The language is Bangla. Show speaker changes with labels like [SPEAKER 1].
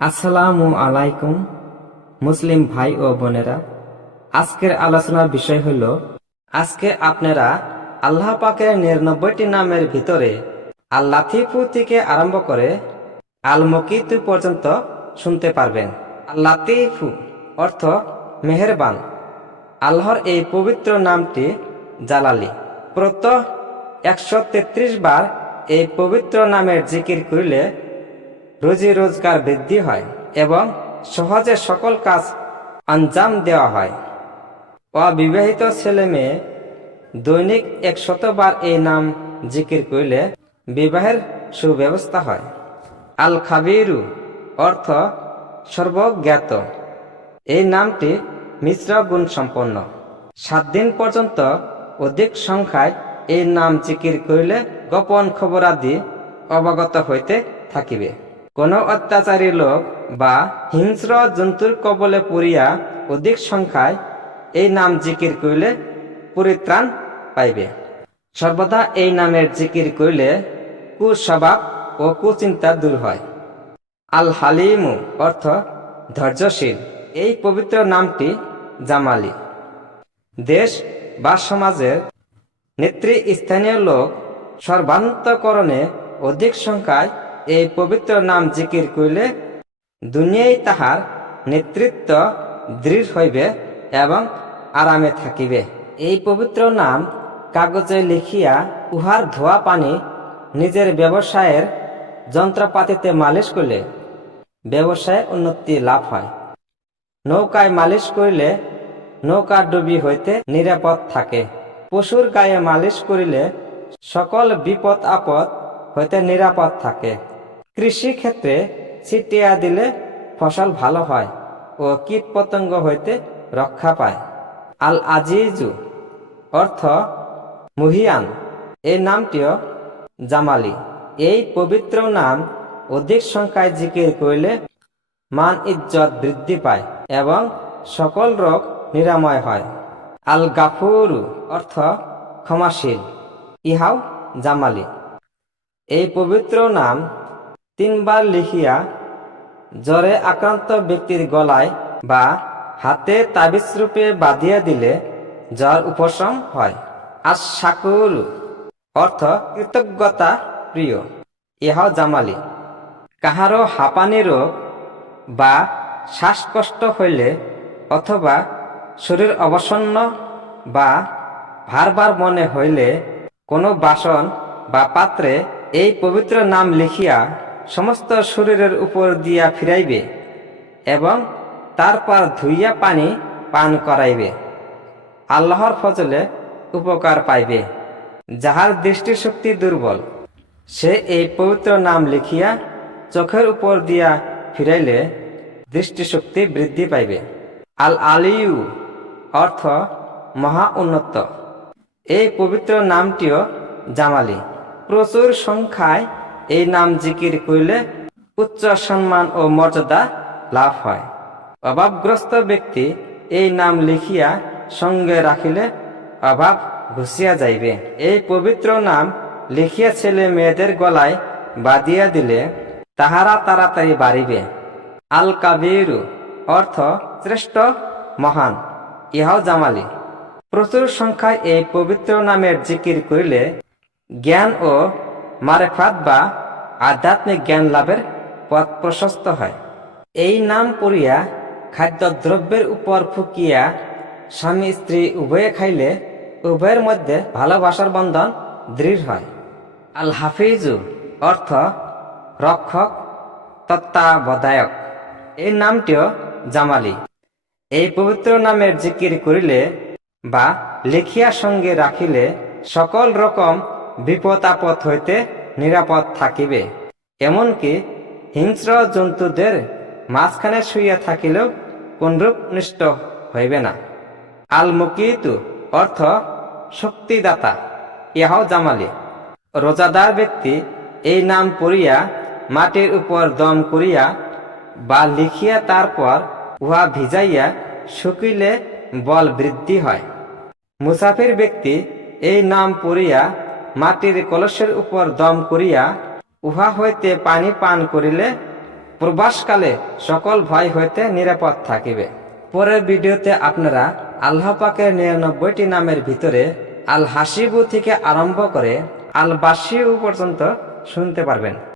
[SPEAKER 1] আসসালামু আলাইকুম, মুসলিম ভাই ও বোনেরা। আজকের আলোচনার বিষয় হল, আজকে আপনারা আল্লাহ পাকের নিরানব্বইটি নামের ভিতরে আল লাতিফু থেকে আরম্ভ করে আল মকিতু পর্যন্ত শুনতে পারবেন। আল লাতিফু অর্থ মেহেরবান। আল্লাহর এই পবিত্র নামটি জালালি। প্রত একশো বার এই পবিত্র নামের জিকির করিলে রুজি রোজগার বৃদ্ধি হয় এবং সহজে সকল কাজ আঞ্জাম দেওয়া হয়। অবিবাহিত ছেলে মেয়ে দৈনিক একশতবার এই নাম জিকির করলে বিবাহের সুব্যবস্থা হয়। আল খাবিরু অর্থ সর্বজ্ঞাত। এই নামটি মিশ্র গুণ সম্পন্ন। সাত দিন পর্যন্ত অধিক সংখ্যায় এই নাম জিকির করিলে গোপন খবরাদি অবগত হইতে থাকিবে। কোন অত্যাচারী লোক বা হিংস্র জন্তুর কবলে পড়িয়া অধিক সংখ্যায় এই নাম জিকির করিলে পরিত্রাণ পাইবে। সর্বদা এই নামের জিকির করিলে কুস্বভাব ও কুচিন্তা দূর হয়। আল হালিমু অর্থ ধৈর্যশীল। এই পবিত্র নামটি জামালি। দেশ বা সমাজের নেতৃস্থানীয় লোক সর্বান্তকরণে অধিক সংখ্যায় এই পবিত্র নাম জিকির করিলে দুনিয়ায় তাহার নেতৃত্ব দৃঢ় হইবে এবং আরামে থাকিবে। এই পবিত্র নাম কাগজে লিখিয়া উহার ধোয়া পানি নিজের ব্যবসায়ের যন্ত্রপাতিতে মালিশ করলে ব্যবসায় উন্নতি লাভ হয়। নৌকায় মালিশ করিলে নৌকা ডুবি হইতে নিরাপদ থাকে। পশুর গায়ে মালিশ করিলে সকল বিপদ আপদ হইতে নিরাপদ থাকে। কৃষি ক্ষেত্রে ছিটিয়া দিলে ফসল ভালো হয় ও কীট পতঙ্গ হইতে রক্ষা পায়। আল আজিজু অর্থ মুহিয়ান। এই নামটিও জামালি। এই পবিত্র নাম অধিক সংখ্যায় জিকির করিলে মান ইজ্জত বৃদ্ধি পায় এবং সকল রোগ নিরাময় হয়। আল গাফুরু অর্থ ক্ষমাশীল। ইহাও জামালি। এই পবিত্র নাম তিনবার লিখিয়া জ্বরে আক্রান্ত ব্যক্তির গলায় বা হাতে তাবিজ রূপে বাঁধিয়া দিলে জ্বর উপশম হয়। আর শাকুর অর্থ, কৃতজ্ঞতা, প্রিয়। ইহাও জামালি। কাহারও হাঁপানি রোগ বা শ্বাসকষ্ট হইলে অথবা শরীর অবসন্ন বা ভারবার মনে হইলে কোনো বাসন বা পাত্রে এই পবিত্র নাম লিখিয়া সমস্ত শরীরের উপর দিয়া ফিরাইবে এবং তারপর ধুইয়া পানি পান করাইবে। আল্লাহর ফজলে উপকার পাইবে। যাহার দৃষ্টিশক্তি দুর্বল, সে এই পবিত্র নাম লিখিয়া চোখের উপর দিয়া ফিরাইলে দৃষ্টিশক্তি বৃদ্ধি পাইবে। আল আলিউ অর্থ মহা উন্নত। এই পবিত্র নামটিও জামালি। প্রচুর সংখ্যায় এই নাম জিকির করিলে উচ্চ সম্মান ও মর্যাদা লাভ হয়। অভাবগ্রস্ত ব্যক্তি এই নাম লিখিয়া সঙ্গে রাখিলে অভাব ঘুষিয়া যাইবে। এই পবিত্র নাম লিখিয়া ছেলে মেয়েদের গলায় বাঁধিয়া দিলে তাহারা তাড়াতাড়ি বাড়িবে। আল কাবিরু অর্থ শ্রেষ্ঠ মহান। ইহাও জামালি। প্রচুর সংখ্যায় এই পবিত্র নামের জিকির করিলে জ্ঞান ও মারেফাত বা আধ্যাত্মিক জ্ঞান লাভের পথ প্রশস্ত হয়। এই নাম পড়িয়া খাদ্যদ্রব্যের উপর ফুকিয়া স্বামী স্ত্রী উভয়ে খাইলে উভয়ের মধ্যে ভালোবাসার বন্ধন দৃঢ় হয়। আল হাফিজু অর্থ রক্ষক, তত্ত্বাবধায়ক। এই নামটিও জামালি। এই পবিত্র নামের জিকির করিলে বা লিখিয়া সঙ্গে রাখিলে সকল রকম বিপদ আপদ হইতে নিরাপদ থাকিবে। এমনকি হিংস্র জন্তুদের মাঝখানে শুইয়া থাকিলেও কোনরূপ নিষ্ঠ হইবে না। আল মুকিতু অর্থ শক্তিদাতা, ইহাও জামালি। রোজাদার ব্যক্তি এই নাম পড়িয়া মাটির উপর দম করিয়া বা লিখিয়া তারপর উহা ভিজাইয়া শুকিলে বল বৃদ্ধি হয়। মুসাফির ব্যক্তি এই নাম পড়িয়া মাটির কলসের উপর দম করিয়া, উহা হইতে পানি পান করিলে প্রবাসকালে সকল ভয় হইতে নিরাপদ থাকিবে। পরের ভিডিওতে আপনারা আল্লাহ পাকের নিরানব্বইটি নামের ভিতরে আল হাসিবু থেকে আরম্ভ করে আল বাসিউ পর্যন্ত শুনতে পারবেন।